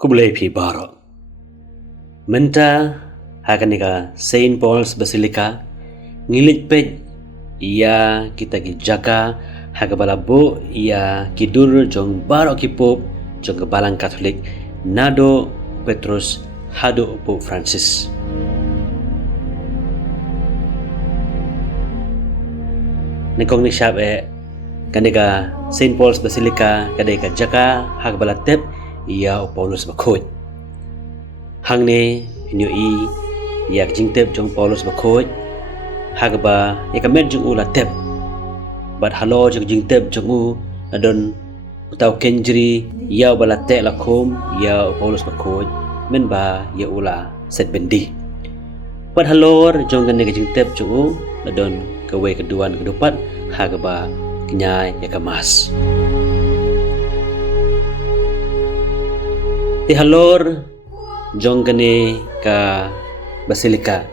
Kublai pi baro. Menta hakanika Saint Paul's Basilica ngilit pej ia kita gijaka hakabala bo ia kidur jong baro kipop jong kebalang Katolik nado Petrus hado Pope Francis. Nikong ni syab kaneka Saint Paul's Basilica kadeka jaka hakabala tep ia Paulus bakhoj. Hang ne inyo yak jingtep jong Paulus bakhoj hagba yakamet jong ula tep bat halo jong jingtep jong u adon utaw kenjri ya bala te lakom ya Paulus bakhoj men ba ya ula set bendi bat halor jong gane jingtep jong u adon kawe keduan kedupat hagba kenyai yakamas. Ti halor jong kene ka Basilica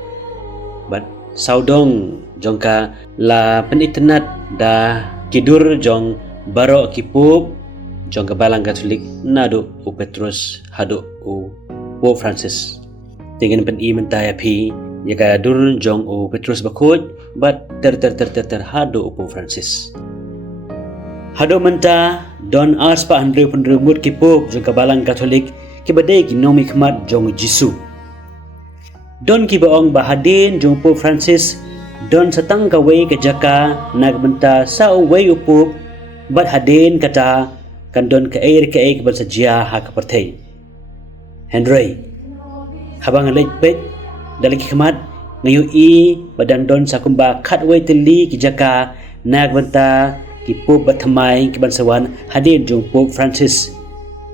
bat saudong jong ka la penitenat da kidur jong baro kipup jong kebalang Katolik nado u Petrus hado u Pope Francis dengan pen mentaya pi ya ka dur jong u Petrus bakhoj bat ter hado u Pope Francis hado menta don aspa andre mut kipup jong kebalang Katolik kibadai ginomi khmat jong Jisu don kibaong bahadin jong Pope Francis don satang kawai kejaka nagbenta sa uway upop bat hadin kata kan don ka air kebansajia ha kapertay Henry habang lejpet dali khmat ngayu badan don sakumba khatway tili kejaka nagbenta kipop bathamay kibansawan hadin jong Pope Francis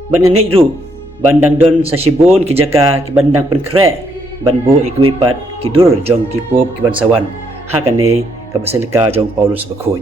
ban ngai ru bandang don sa Sibon kijaka kibandang penkrek banbo ikwipat kidur jong kipop kibansawan hakane ka Basilica jong Paulus bakhoj.